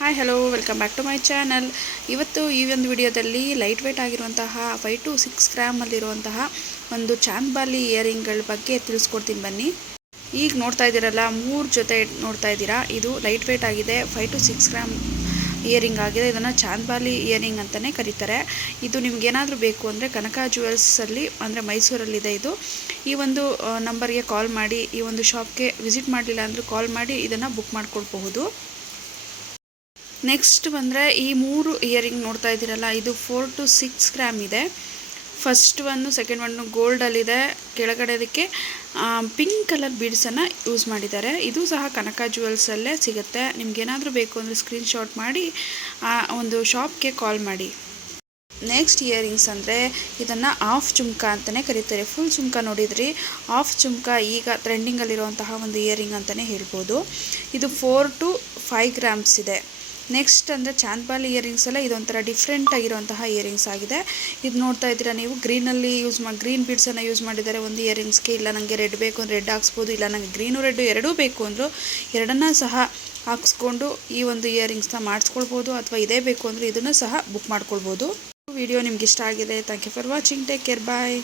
Hi hello welcome back to my channel ಇವತ್ತು ಈ ಒಂದು ವಿಡಿಯೋದಲ್ಲಿ ಲೈಟ್ ವೆಯ್ಟ್ ಆಗಿರುವಂತಹ ಫೈ ಟು ಸಿಕ್ಸ್ ಗ್ರಾಮಲ್ಲಿರುವಂತಹ ಒಂದು ಚಾಂದ್ಬಾಲಿ ಇಯರಿಂಗ್ಗಳ ಬಗ್ಗೆ ತಿಳಿಸ್ಕೊಡ್ತೀನಿ ಬನ್ನಿ. ಈಗ ನೋಡ್ತಾ ಇದ್ದೀರಲ್ಲ, ಮೂರು ಜೊತೆ ನೋಡ್ತಾ ಇದ್ದೀರಾ? ಇದು ಲೈಟ್ ವೆಯ್ಟ್ ಆಗಿದೆ five to six gram earring ಆಗಿದೆ. ಇದನ್ನು ಚಾಂದ್ಬಾಲಿ ಇಯರಿಂಗ್ ಅಂತಲೇ ಕರೀತಾರೆ. ಇದು ನಿಮ್ಗೇನಾದರೂ ಬೇಕು ಅಂದರೆ ಕನಕ ಜುವೆಲ್ಸಲ್ಲಿ ಅಂದರೆ ಮೈಸೂರಲ್ಲಿದೆ ಇದು. ಈ ಒಂದು ನಂಬರ್ಗೆ ಕಾಲ್ ಮಾಡಿ, ಈ ಒಂದು ಶಾಪ್ಗೆ ವಿಸಿಟ್ ಮಾಡಲಿಲ್ಲ ಅಂದರೆ ಕಾಲ್ ಮಾಡಿ, ಇದನ್ನು ಬುಕ್ ಮಾಡ್ಕೊಳ್ಬಹುದು ನೆಕ್ಸ್ಟ್ ಬಂದರೆ ಈ ಮೂರು ಇಯರಿಂಗ್ ನೋಡ್ತಾ ಇದ್ದೀರಲ್ಲ, ಇದು ಫೋರ್ ಟು ಸಿಕ್ಸ್ ಗ್ರಾಮ್ ಇದೆ. ಫಸ್ಟ್ ಒನ್ನು ಸೆಕೆಂಡ್ ಒನ್ನು ಗೋಲ್ಡಲ್ಲಿದೆ ಕೆಳಗಡೆ ಅದಕ್ಕೆ ಪಿಂಕ್ ಕಲರ್ ಬೀಡ್ಸನ್ನು ಯೂಸ್ ಮಾಡಿದ್ದಾರೆ. ಇದು ಸಹ ಕನಕ ಜುವೆಲ್ಸಲ್ಲೇ ಸಿಗುತ್ತೆ. ನಿಮ್ಗೇನಾದರೂ ಬೇಕು ಅಂದರೆ ಸ್ಕ್ರೀನ್ಶಾಟ್ ಮಾಡಿ ಒಂದು ಶಾಪ್ಗೆ ಕಾಲ್ ಮಾಡಿ. ನೆಕ್ಸ್ಟ್ ಇಯರಿಂಗ್ಸ್ ಅಂದರೆ ಇದನ್ನು ಆಫ್ ಚುಮ್ಕ ಅಂತಲೇ ಕರೀತಾರೆ. ಫುಲ್ ಚುಮ್ಕ ನೋಡಿದ್ರಿ. ಆಫ್ ಚುಮ್ಕ ಈಗ ಟ್ರೆಂಡಿಂಗಲ್ಲಿರುವಂತಹ ಒಂದು ಇಯರಿಂಗ್ ಅಂತಲೇ ಹೇಳ್ಬೋದು. ಇದು ಫೋರ್ ಟು ಫೈವ್ ಗ್ರಾಮ್ಸ್ ಇದೆ. ನೆಕ್ಸ್ಟ್ ಅಂದರೆ ಚಾಂದ್ಬಾಲ್ ಇಯರಿಂಗ್ಸ್ ಎಲ್ಲ ಇದೊಂಥರ ಡಿಫ್ರೆಂಟ್ ಆಗಿರುವಂತಹ ಇಯರಿಂಗ್ಸ್ ಆಗಿದೆ. ಇದು ನೋಡ್ತಾ ಇದ್ದೀರಾ ನೀವು? ಗ್ರೀನಲ್ಲಿ ಯೂಸ್ ಮಾ ಗ್ರೀನ್ ಬೀಡ್ಸನ್ನು ಯೂಸ್ ಮಾಡಿದ್ದಾರೆ ಒಂದು ಇಯರಿಂಗ್ಸ್ಗೆ ಇಲ್ಲ ನನಗೆ ರೆಡ್ ಬೇಕು ಅಂದರೆ ರೆಡ್ ಹಾಕ್ಸ್ಬೋದು, ಇಲ್ಲ ನನಗೆ ಗ್ರೀನು ರೆಡ್ಡು ಎರಡೂ ಬೇಕು ಅಂದರು ಎರಡನ್ನ ಸಹ ಹಾಕ್ಸ್ಕೊಂಡು ಈ ಒಂದು ಇಯರಿಂಗ್ಸ್ನ ಮಾಡಿಸ್ಕೊಳ್ಬೋದು, ಅಥವಾ ಇದೇ ಬೇಕು ಅಂದರೆ ಇದನ್ನು ಸಹ ಬುಕ್ ಮಾಡ್ಕೊಳ್ಬೋದು. ವಿಡಿಯೋ ನಿಮ್ಗೆ ಇಷ್ಟ ಆಗಿದೆ thank you for watching take care bye